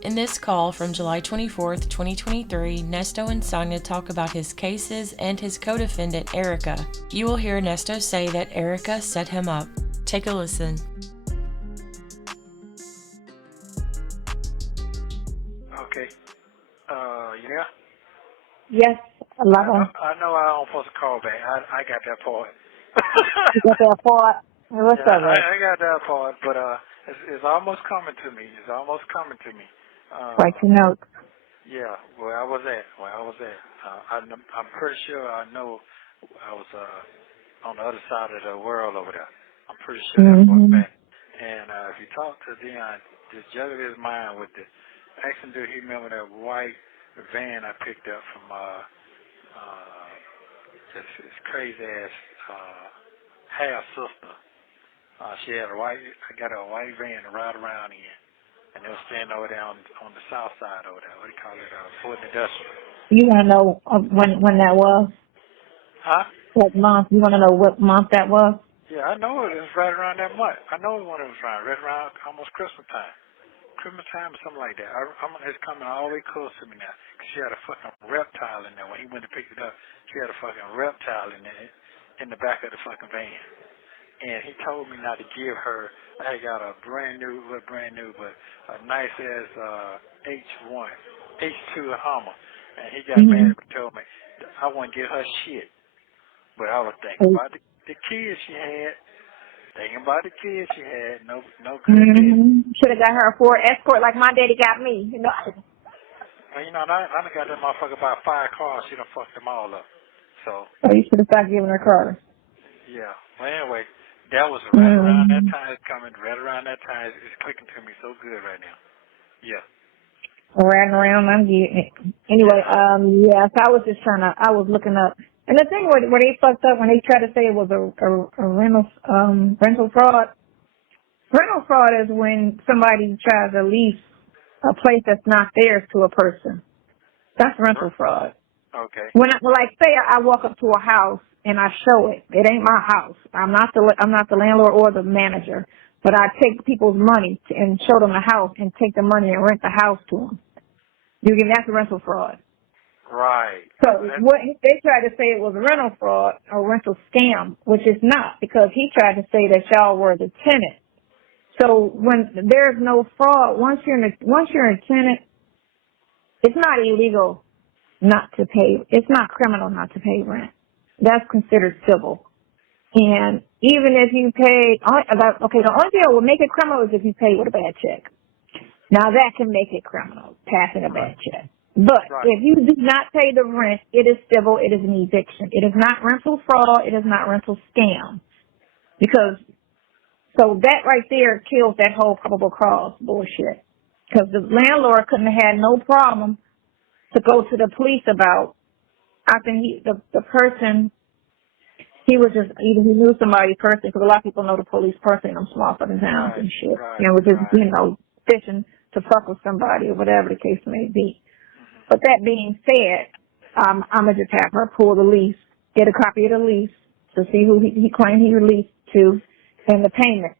In this call from July 24th, 2023, Nesto and Sonya talk about his cases and his co-defendant, Ericka. You will hear Nesto say that Ericka set him up. Take a listen. Okay. You there? Yes, I love him. I know I don't supposed to call back. I got that part. You got that part? What's yeah, up, I got that part, but it's almost coming to me. Write your notes. Yeah, where I was at. I'm pretty sure I know I was on the other side of the world over there. I'm pretty sure that for a fact. And if you talk to Dion, just juggle his mind with the action. Do he remember that white van I picked up from this crazy ass half sister? She had I got a white van to ride around in. And they were standing over there on the south side over there. What do you call it? Fort Industrial. You want to know when that was? Huh? What month? You want to know what month that was? Yeah, I know it was right around that month. I know when it was right around almost Christmas time. Christmas time or something like that. It's coming all the way close to me now. Because she had a fucking reptile in there. When he went to pick it up, she had a fucking reptile in there in the back of the fucking van. And he told me not to give her. I got a brand new, but a nice ass H2 Hummer. And he got mad and told me I wouldn't give her shit. But I was thinking about the kids she had. No good kids. Should have got her a Ford Escort like my daddy got me. You know. Well, I done got that motherfucker about 5 cars. She done fucked them all up. So you should have stopped giving her cars. Yeah. Well, anyway. That was right around that time. It's coming right around that time. It's clicking to me so good right now. Yeah. Ran around, I'm getting it. Anyway, yes, I was looking up. And the thing where they fucked up when they tried to say it was a rental fraud. Rental fraud is when somebody tries to lease a place that's not theirs to a person. That's rental fraud. Okay. Say I walk up to a house and I show it. It ain't my house. I'm not the landlord or the manager, but I take people's money and show them the house and take the money and rent the house to them. That's a rental fraud. Right. So what they tried to say it was a rental fraud or rental scam, which is not, because he tried to say that y'all were the tenant. So when there's no fraud, once you're a tenant, it's not illegal not to pay. It's not criminal not to pay rent. That's considered civil. And even if you pay, the only thing that will make it criminal is if you pay with a bad check. Now that can make it criminal, passing a bad check. But if you do not pay the rent, it is civil, it is an eviction. It is not rental fraud, it is not rental scam. So that right there kills that whole probable cause bullshit. Because the landlord couldn't have had no problem to go to the police about. I think the person, he was just, either he knew somebody personally, because a lot of people know the police personally in them small fucking towns and shit. And was just, fishing to fuck with somebody or whatever the case may be. But that being said, I'm going to just have her pull the lease, get a copy of the lease to see who he claimed he released to, and the payment,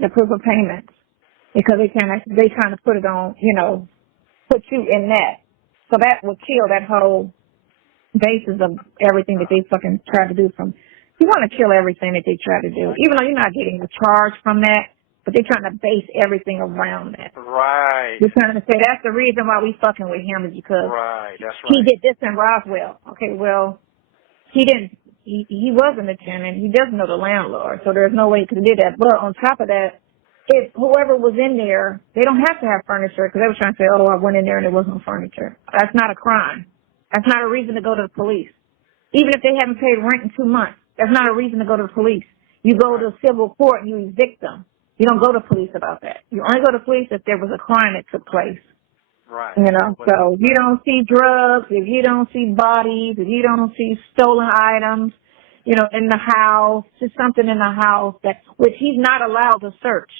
the proof of payments. Because they trying to put it on, put you in that. So that would kill that whole basis of everything that they fucking try to do you want to kill everything that they try to do, even though you're not getting a charge from that, but they're trying to base everything around that. Right. They're trying to say that's the reason why we fucking with him is because he did this in Roswell. Okay, well, he didn't, he wasn't a tenant. He doesn't know the landlord, so there's no way he could have did that. But on top of that, if whoever was in there, they don't have to have furniture, because they were trying to say, oh, I went in there and there wasn't furniture. That's not a crime. That's not a reason to go to the police. Even if they haven't paid rent in 2 months, that's not a reason to go to the police. You go to civil court and you evict them. You don't go to police about that. You only go to police if there was a crime that took place. Right. So if you don't see drugs, if you don't see bodies, if you don't see stolen items, in the house, just something in the house which he's not allowed to search.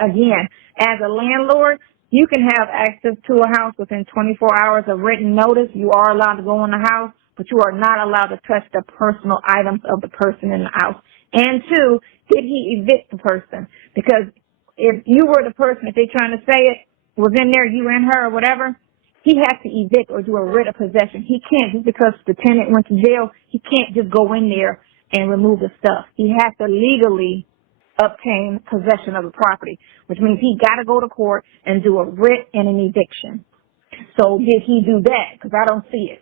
Again, as a landlord, you can have access to a house within 24 hours of written notice. You are allowed to go in the house, but you are not allowed to touch the personal items of the person in the house. And 2, did he evict the person? Because if you were the person, if they're trying to say it, was in there, you and her or whatever, he has to evict or do a writ of possession. He can't, just because the tenant went to jail, he can't just go in there and remove the stuff. He has to legally obtain possession of the property, which means he got to go to court and do a writ and an eviction. So did he do that? Because I don't see it.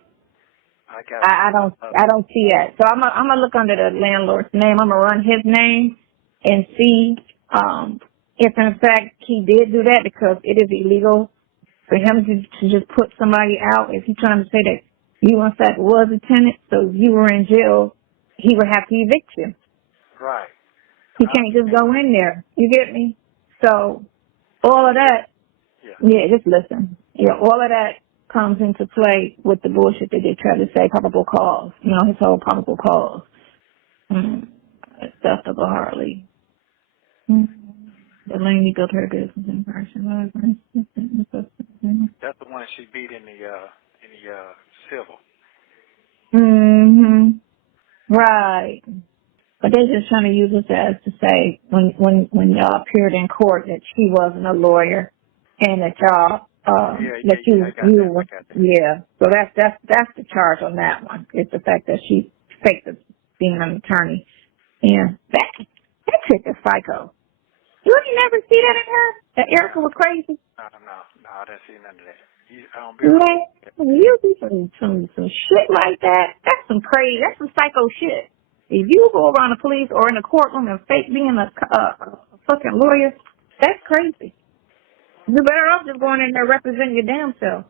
I don't see that. So I'm gonna look under the landlord's name. I'm gonna run his name and see if in fact he did do that, because it is illegal for him to just put somebody out. If he's trying to say that you in fact was a tenant, so if you were in jail, he would have to evict you. Right. He can't just go in there. You get me? So all of that, yeah, just listen. Yeah, all of that comes into play with the bullshit that they try to say, probable cause. You know, his whole probable cause. Stuff of a Harley. The lady built her business in person. That's the one she beat in the civil. Right. But they're just trying to use this as to say when y'all appeared in court that she wasn't a lawyer and that y'all you were. So that's the charge on that one. It's the fact that she faked being an attorney. And that chick is psycho. You ain't never see that in her? That Ericka was crazy? No, I didn't see none of that. You do some shit like that. That's some psycho shit. If you go around the police or in the courtroom and fake being a fucking lawyer, that's crazy. You're better off just going in there representing your damn self.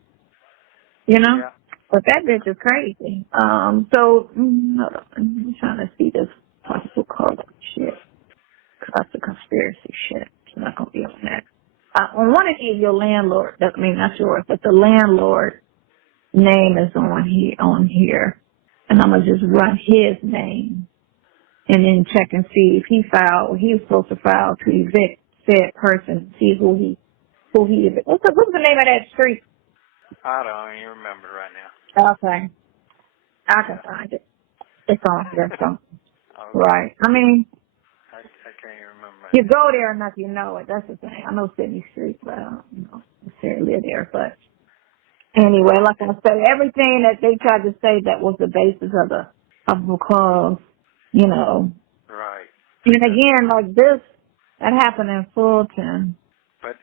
You know? Yeah. But that bitch is crazy. I'm trying to see this possible call shit. That's the conspiracy shit. It's not going to be on that. I want to give your landlord, not yours, but the landlord name is on here. And I'm going to just run his name and then check and see if he was supposed to file to evict said person, see who he evicted. What's the name of that street? I don't even remember right now. Okay. I can find it. It's on here, so. Okay. Right. I can't even remember. You go there enough, you know it. That's the thing. I know Sydney Street, but I don't necessarily live there. But anyway, like I said, everything that they tried to say that was the basis of the cause, you know. Right. And again, like this, that happened in Fulton. But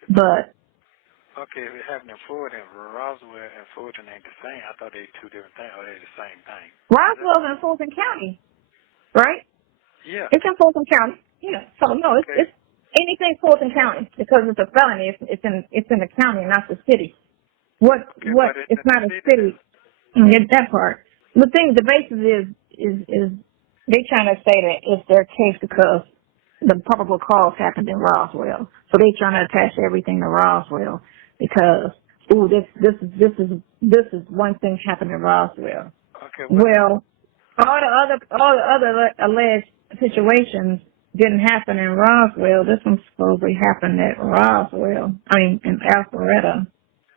okay, if it happened in Fulton, Roswell and Fulton ain't the same. I thought they two different things, or they the same thing. Roswell's in Fulton County, right? Yeah. It's in Fulton County. Yeah. So no, it's anything Fulton County because it's a felony. It's in the county, not the city. It's not a city. Get that part. The basis is they trying to say that it's their case because the probable cause happened in Roswell. So they trying to attach everything to Roswell because this is one thing happened in Roswell. Okay. Well, all the other alleged situations didn't happen in Roswell. This one supposedly happened at Roswell. In Alpharetta.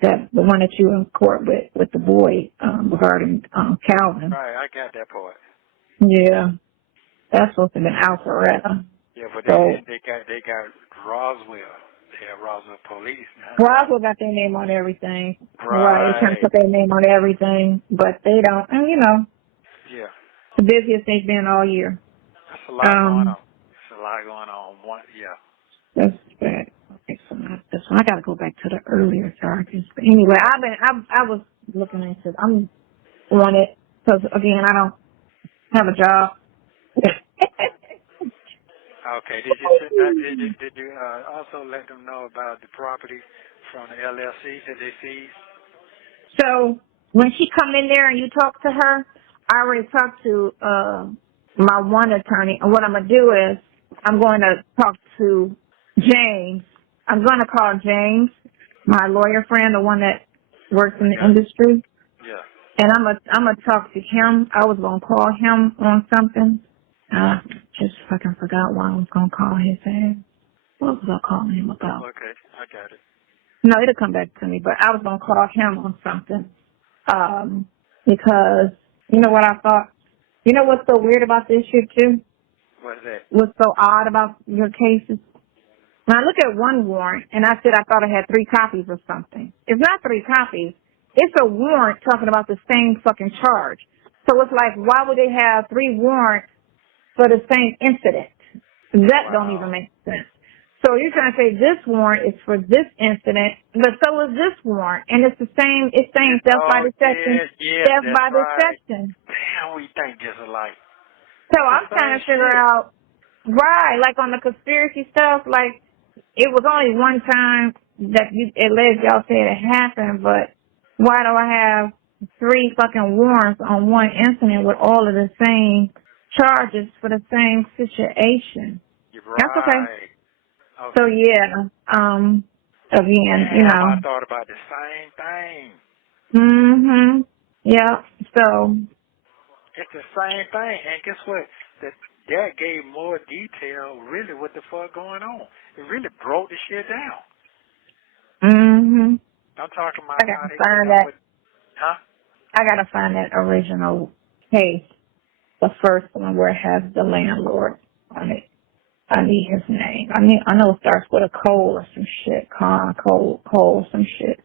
That the one that you in court with the boy regarding Calvin. Right, I got that part. Yeah, that's supposed to have been Alpharetta. Yeah, but they got Roswell. They have Roswell police now. Roswell got their name on everything. Right. They're trying to put their name on everything, but they don't. And Yeah. The busiest they've been all year. That's a lot going on. There's a lot going on. That's bad. Okay, so not this one. I got to go back to the earlier charges. But anyway, I was looking into. I'm on it because again, I don't have a job. Okay. Did you also let them know about the property from the LLC that they seized? So when she come in there and you talk to her, I already talked to my one attorney, and what I'm gonna do is I'm going to talk to James. I'm going to call James, my lawyer friend, the one that works in the industry. Yeah. And I'm gonna talk to him. I was gonna call him on something. Just fucking forgot why I was gonna call his ass. What was I calling him about? Okay, I got it. No, it'll come back to me. But I was gonna call him on something. Because you know what I thought. You know what's so weird about this shit too? What's that? What's so odd about your cases? When I look at one warrant, and I said I thought I had 3 copies of something. It's not 3 copies. It's a warrant talking about the same fucking charge. So it's like, why would they have 3 warrants for the same incident? That don't even make sense. So you're trying to say this warrant is for this incident, but so is this warrant, and it's the same. It's saying theft by deception, theft by deception. Damn, we think just alike. So I'm trying to figure out, right? Like on the conspiracy stuff, like it was only one time that alleged y'all said it happened, but why do I have 3 fucking warrants on one incident with all of the same charges for the same situation? Right. That's okay. Okay. So yeah, again, you know. I thought about the same thing. Yeah. So it's the same thing, and guess what? That gave more detail. Really, what the fuck going on? It really broke the shit down. I'm talking about. I gotta find that. Huh? I gotta find that original case, the first one where it has the landlord on it. I need his name. I know it starts with a Cole or some shit. Cole, some shit.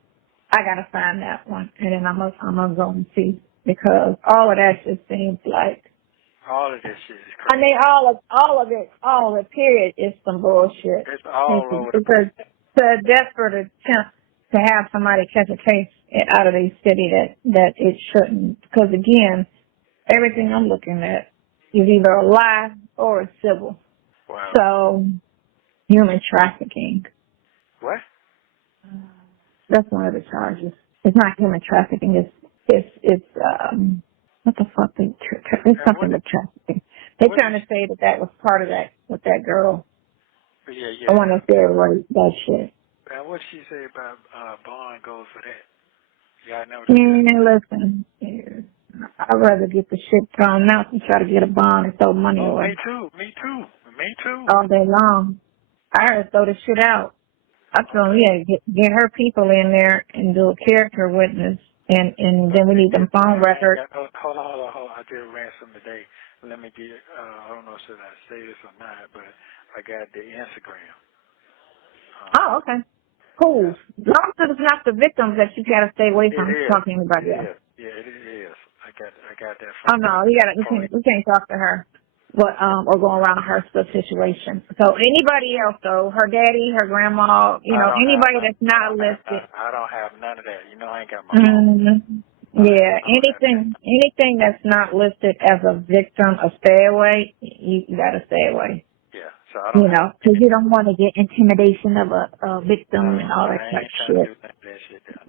I gotta find that one, and then I'm gonna go and see, because all of that just seems like. All of this shit is crazy. I mean, all of it, period, is some bullshit. It's all over the place. Because it's a desperate attempt to have somebody catch a case out of a city that it shouldn't. Because again, everything I'm looking at is either a lie or a civil. Wow. So, human trafficking. What? That's one of the charges. It's not human trafficking. It's what the fuck? It's something with trafficking. They're trying to say that was part of that with that girl. Yeah. I want to say that shit. What she say about bond goes for that? Yeah, I know. Listen, I'd rather get the shit thrown out than try to get a bond and throw money away. Me too. All day long. I heard throw the shit out. I told them, get her people in there and do a character witness, and then we need them phone records. Hold on. I just ran some today. Let me get, I don't know should I say this or not, but I got the Instagram. Oh, okay. Cool. As long as it's not the victims that you gotta stay away from talking to anybody else. Yeah, it is. I got that. Oh no, we can't talk to her. But or go around her situation. So anybody else though, her daddy, her grandma, anybody that's not listed. I don't have none of that. I ain't got my phone. Yeah, anything that's not listed as a victim of stay away, you gotta stay away. Yeah, so I don't. Because you don't want to get intimidation of a victim and all that type of shit.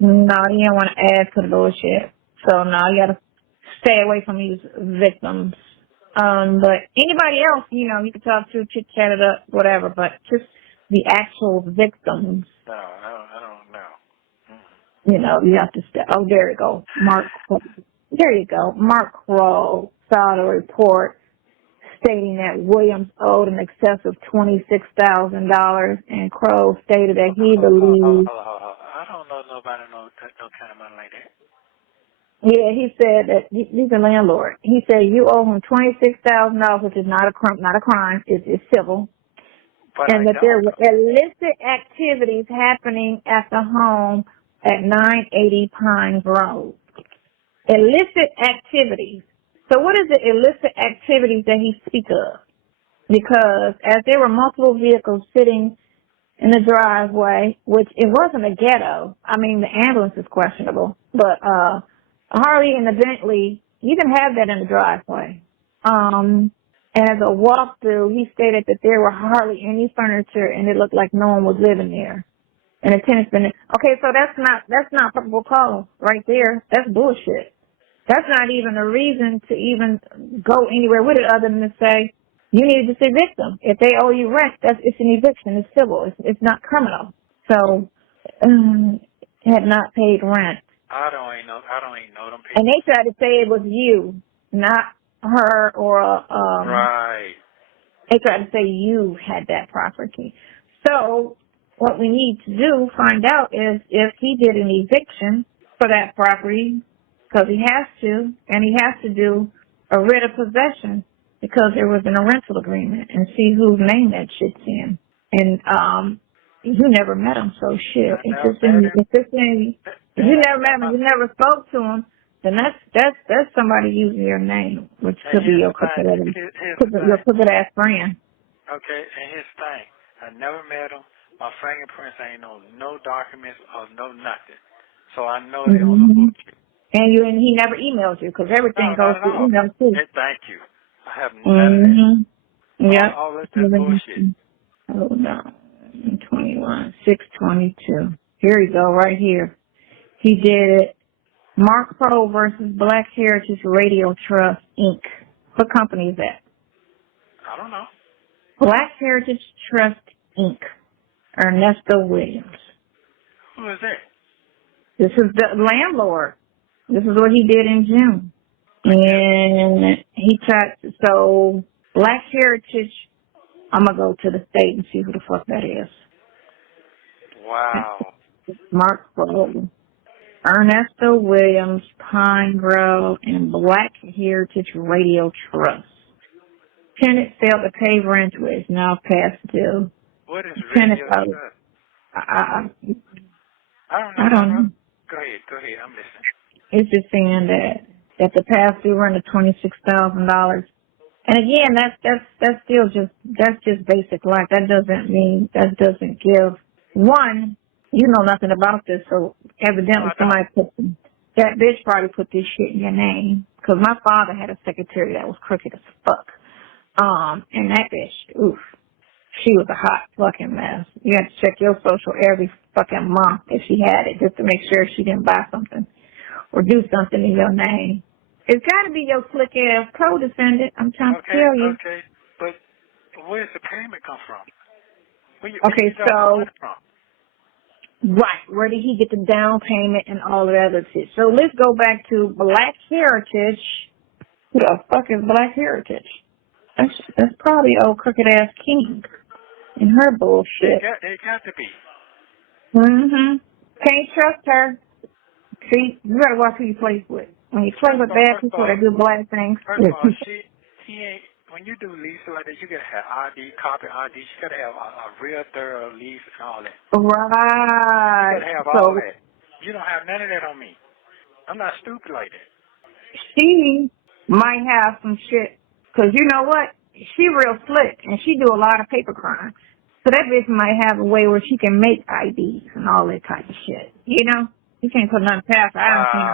No, you don't want to add to the bullshit. So no, you gotta stay away from these victims. But anybody else, you can talk to, chit chat it up, whatever. But just the actual victims. No, I don't know. You have to stay. Oh, there you go. There you go. Mark Crow saw the report stating that Williams owed in excess of $26,000, and Crow stated that he believes. I don't know nobody no kind of money like that. Yeah, he said that he's a landlord. He said you owe him $26,000, which is not a crime. It's civil. But and that there were illicit activities happening at the home at 980 Pines Road. Illicit activities. So what is the illicit activities that he speaks of? Because as there were multiple vehicles sitting in the driveway, which it wasn't a ghetto. I mean, the ambulance is questionable, but Harley and the Bentley, you can have that in the driveway. And as a walkthrough, he stated that there were hardly any furniture and it looked like no one was living there. And the tenant's been, okay, so that's not probable cause right there. That's bullshit. That's not even a reason to even go anywhere with it other than to say, you need to evict them. If they owe you rent, it's an eviction. It's civil. It's not criminal. So, had not paid rent. I don't even know them people. And they tried to say it was you, not her or right. They tried to say you had that property. So what we need to do, find out, is if he did an eviction for that property, because he has to, and he has to do a writ of possession because there was a rental agreement, and see whose name that shit's in. And you never met him, so shit. I never met him. If you never met him, you never spoke to him, then that's somebody using your name, which could be your crooked ass friend. Okay, and his thing, I never met him. My fingerprints ain't on no documents or no nothing, so I know they on the bullshit. And he never emailed you because everything goes through email too. Hey, thank you. I have none of that. Yeah. All that bullshit. Hold on. 21/6/22. Here you go, right here. He did it. Mark Pro versus Black Heritage Radio Trust, Inc. What company is that? I don't know. Black Heritage Trust, Inc. Ernesto Williams. Who is that? This is the landlord. This is what he did in June. And he tried, so Black Heritage, I'm going to go to the state and see who the fuck that is. Wow. Mark Pro, Ernesto Williams, Pine Grove, and Black Heritage Radio Trust. Tenant failed to pay rent, which is now past due. What is Radio Trust? I don't know. Go ahead. I'm listening. It's just saying that the past due rent of $26,000. And again, that's just basic life. That doesn't give one. You know nothing about this, so evidently that bitch probably put this shit in your name. Because my father had a secretary that was crooked as fuck. And that bitch, oof, she was a hot fucking mess. You had to check your social every fucking month if she had it, just to make sure she didn't buy something or do something in your name. It's got to be your slick ass co-defendant. I'm trying to tell you. Okay, but where's the payment come from? Where you from? Right, where did he get the down payment and all of that other shit? So let's go back to Black Heritage. Who the fuck is Black Heritage? That's probably old crooked ass King and her bullshit. It got to be. Can't trust her. See, you gotta watch who you play with. When you play with bad people that do bad things. First of all, he ain't. When you do leases like that, you gotta have ID, copy ID. You gotta have a real thorough lease and all that. Right. You gotta have all that. You don't have none of that on me. I'm not stupid like that. She might have some shit, cause you know what? She real slick and she do a lot of paper crimes. So that bitch might have a way where she can make IDs and all that type of shit. You know? You can't put nothing past her. I done seen her.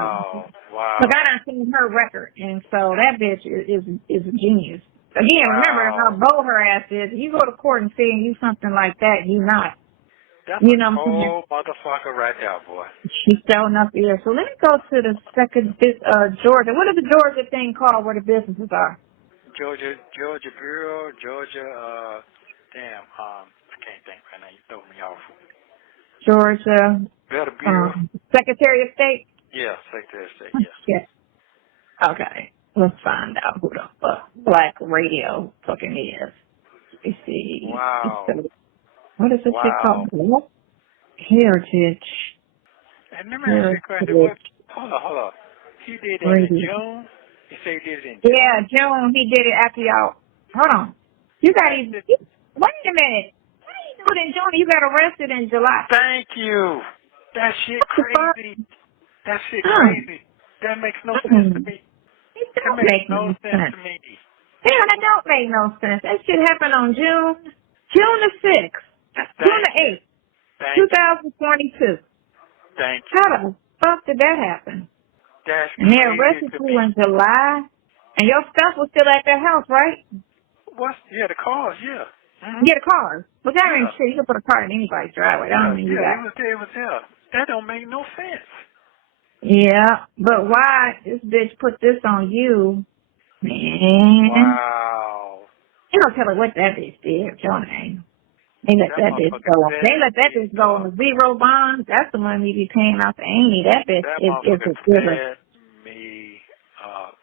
Wow. Look, I done seen her record, and so that bitch is a genius. Again, remember how bold her ass is. You go to court and say you something like that, you not. That's you a know cold motherfucker right there, boy. She's showing up here. So let me go to the second, Georgia. What is the Georgia thing called where the businesses are? Georgia Bureau, I can't think right now. You throw me off. Georgia. Bureau. Secretary of State? Yeah, Secretary of State, yes. Okay. Let's find out who the fuck Black Radio fucking is. Let me see. Wow. What is this shit called? Black Heritage. And let me ask you a question. Hold on. He did that in June? He said he did it in June? Yeah, June. He did it after y'all. Hold on. You got wait a minute. How do you do it in June? You got arrested in July. Thank you. That shit crazy. That shit crazy. That makes no sense to me. It don't make no sense to me. Hell, that don't make no sense. That shit happened on June the 6th. June the 8th, 2022. Thank you. How the fuck did that happen? That's and they arrested you in July, and your stuff was still at their house, right? Yeah, the cars, yeah. Yeah, the cars. But that ain't shit. You can put a car in anybody's driveway. That don't mean you got it was there. That don't make no sense. Yeah, but why this bitch put this on you, man? Wow. You don't tell her what that bitch did, your name. They let that bitch go. They let that bitch go on the zero bond. That's the money you be paying out to Amy. That bitch is a giver. Me up.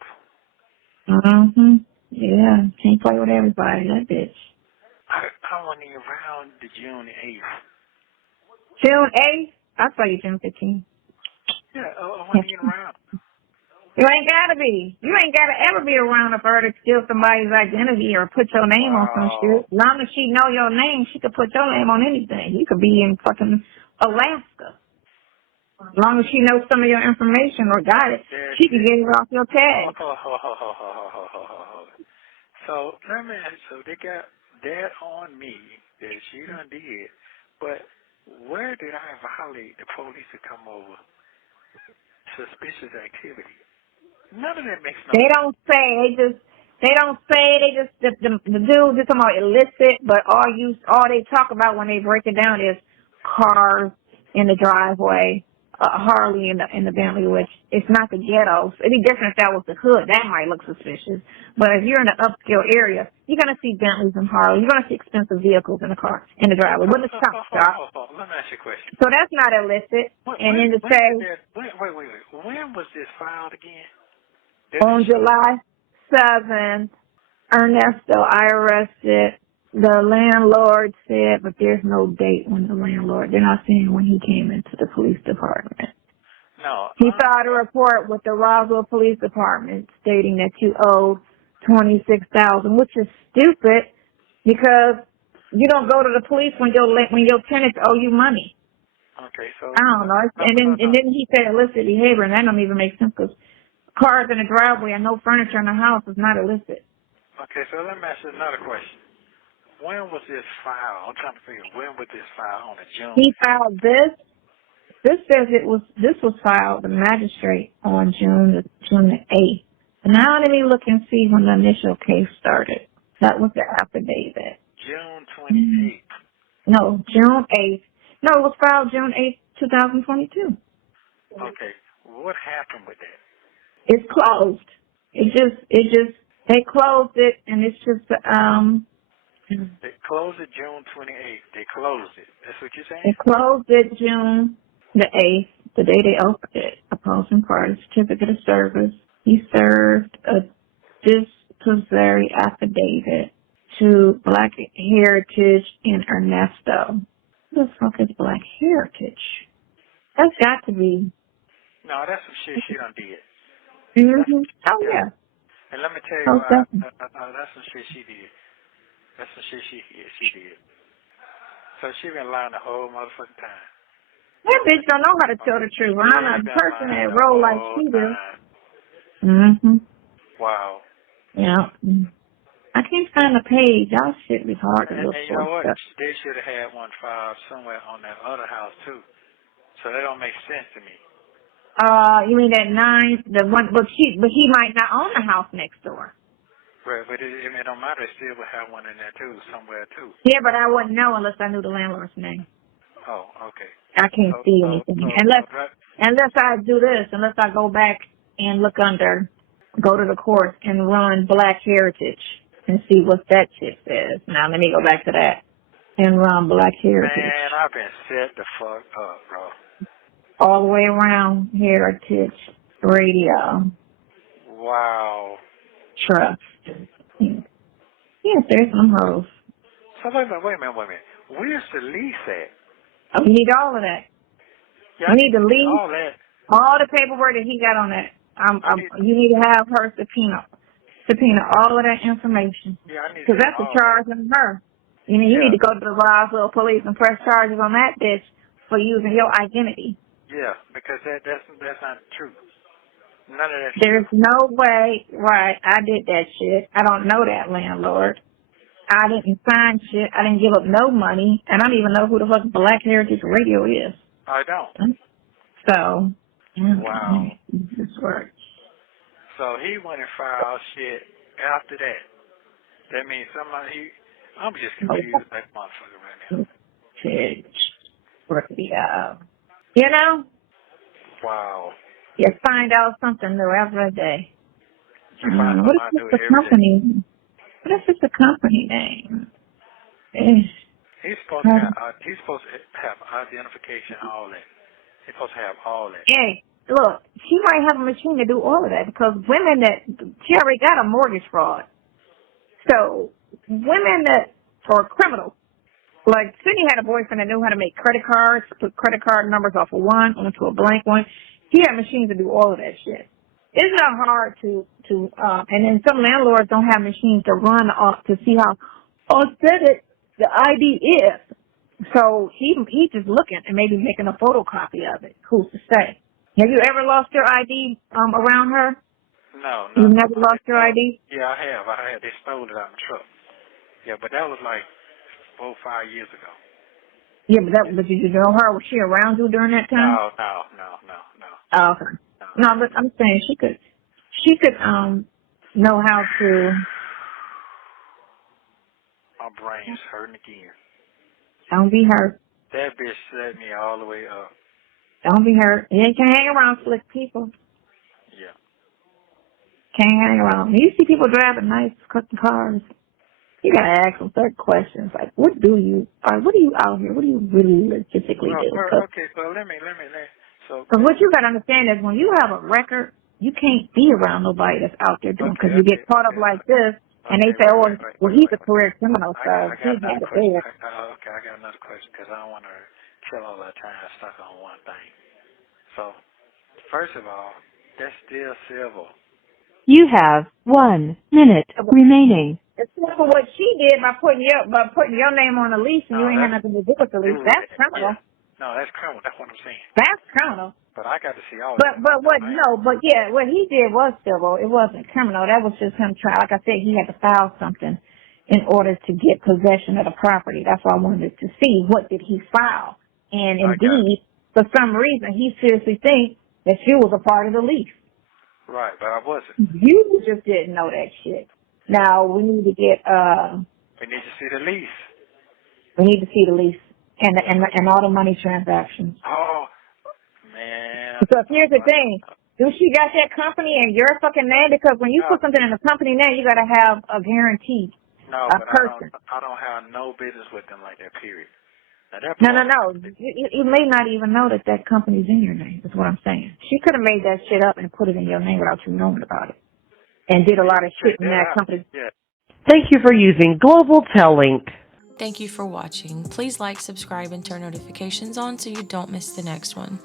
Yeah, can't play with everybody. That bitch. I wasn't even around the June 8th. June 8th? I saw you June 15th. Yeah, I wasn't even around. You ain't gotta be. You ain't gotta ever be around for her to steal somebody's identity or put your name on some shit. As long as she know your name, she could put your name on anything. You could be in fucking Alaska. As long as she knows some of your information or got it, she can get it off your tag. So they got that on me that she done did, but where did I violate the police to come over suspicious activity? None of that makes no sense. They don't say. The dude just talking about illicit, but all they talk about when they break it down is cars in the driveway, Harley in the Bentley, which it's not the ghettos. It'd be different if that was the hood. That might look suspicious. But if you're in the upscale area, you're gonna see Bentleys and Harley. You're gonna see expensive vehicles in the car in the driveway. When the truck stops. Let me ask you a question. So that's not illicit. When was this filed again? On July 7th, Ernesto, I arrested. The landlord said, but there's no date when they're not saying when he came into the police department. No. He filed a report with the Roswell Police Department stating that you owe $26,000, which is stupid because you don't go to the police when your tenants owe you money. Okay, so I don't know. And then he said illicit behavior, and that don't even make sense because cars in the driveway and no furniture in the house is not illicit. Okay, so let me ask you another question. When was this filed? I'm trying to figure when was this filed on the June? He filed this. This says this was filed the magistrate on June the 8th. Now let me look and see when the initial case started. That was the affidavit. June 28th. No, June 8th. No, it was filed June 8th, 2022. Okay, what happened with that? It's closed. They closed it, and it's just They closed it June 28th. They closed it. That's what you're saying? They closed it June the 8th, the day they opened it. Opposing party certificate of service. He served a dispossessory affidavit to Black Heritage in Ernesto. Who the fuck is Black Heritage? That's got to be. No, that's some shit she done did. Mm-hmm. Oh, yeah. And let me tell you why. That's some shit she did. That's some shit she did. So she been lying the whole motherfucking time. That bitch don't know how to tell the truth. I'm a person that roll like she do. Mm-hmm. Wow. Yeah. I can't find the page. Y'all shit is hard to look and for. You know what? They should have had one filed somewhere on that other house, too. So that don't make sense to me. You mean that 9, the one, but he might not own the house next door. Right, but it don't matter. They still would have one in there too, somewhere too. Yeah, but I wouldn't know unless I knew the landlord's name. Oh, okay. I can't see anything unless I do this. Unless I go back and go to the court and run Black Heritage and see what that shit says. Now let me go back to that and run Black Heritage. Man, I've been set the fuck up, bro. All the way around Heritage Radio. Wow. Trust. Yes, there's some hoes. So wait a minute. Where's the lease at? Oh, you need all of that. Yeah, you need the lease. All that. All the paperwork that he got on that. You need to have her subpoena all of that information. Yeah, I need. Because that's a charge on her. You need to go to the Roswell police and press charges on that bitch for using your identity. Yeah, because that's not true. None of that. There's no way. Right, I did that shit. I don't know that landlord. I didn't sign shit. I didn't give up no money, and I don't even know who the fuck Black Heritage Radio is. I don't. So. Wow. This works. So he went and filed shit after that. That means I'm just confused like motherfucker right now. You know? Wow. You find out something new every day. What is this the company? What is this the company name? He's supposed to have identification, all that. He's supposed to have all that. Hey, look, she might have a machine to do all of that because she already got a mortgage fraud. So women that are criminals, like Sydney had a boyfriend that knew how to make credit cards, put credit card numbers off of one onto a blank one. He had machines to do all of that shit. it's not hard to and then some landlords don't have machines to run off to see how authentic the ID is. So he just looking and maybe making a photocopy of it. Who's to say? Have you ever lost your ID around her? No. You never lost your ID? Yeah, I have. They stole it out of the truck. Yeah, but that was like 4 or 5 years ago. Yeah, but did you know her? Was she around you during that time? No. Oh, okay. No, but I'm saying she could know how to. My brain's hurting again. Don't be hurt. That bitch set me all the way up. Don't be hurt. You can't hang around slick people. Yeah. Can't hang around. You see people driving nice, custom cars. You gotta ask them certain questions like, what do you out here? What do you really logistically do? Okay, so let me. So. Because what you gotta understand is when you have a record, you can't be around nobody that's out there doing. Because you get caught up like this, and they say, well, he's a career criminal, so he's not a bad. Okay, I got another question because I don't want to kill all that time stuck on one thing. So, first of all, that's still civil. You have 1 minute remaining. Except for what she did by putting your name on the lease and you ain't had nothing to do with the lease. That's criminal. Yeah. No, that's criminal. That's what I'm saying. That's criminal. But I got to see all that. But what he did was civil. It wasn't criminal. That was just him trying. Like I said, he had to file something in order to get possession of the property. That's why I wanted to see what did he file. And indeed, for some reason, he seriously thinks that you was a part of the lease. Right, but I wasn't. You just didn't know that shit. Now we need to get we need to see the lease. We need to see the lease and all the money transactions. Oh man. So here's the thing. Do she got that company in your fucking name? Because when you put something in a company name, you gotta have a guarantee. No, a but person. I don't have no business with them like that, period. No. You may not even know that company's in your name, is what I'm saying. She could have made that shit up and put it in your name without you knowing about it. And did a lot of shit in that company. Yeah. Thank you for using Global Tel Link. Thank you for watching. Please like, subscribe, and turn notifications on so you don't miss the next one.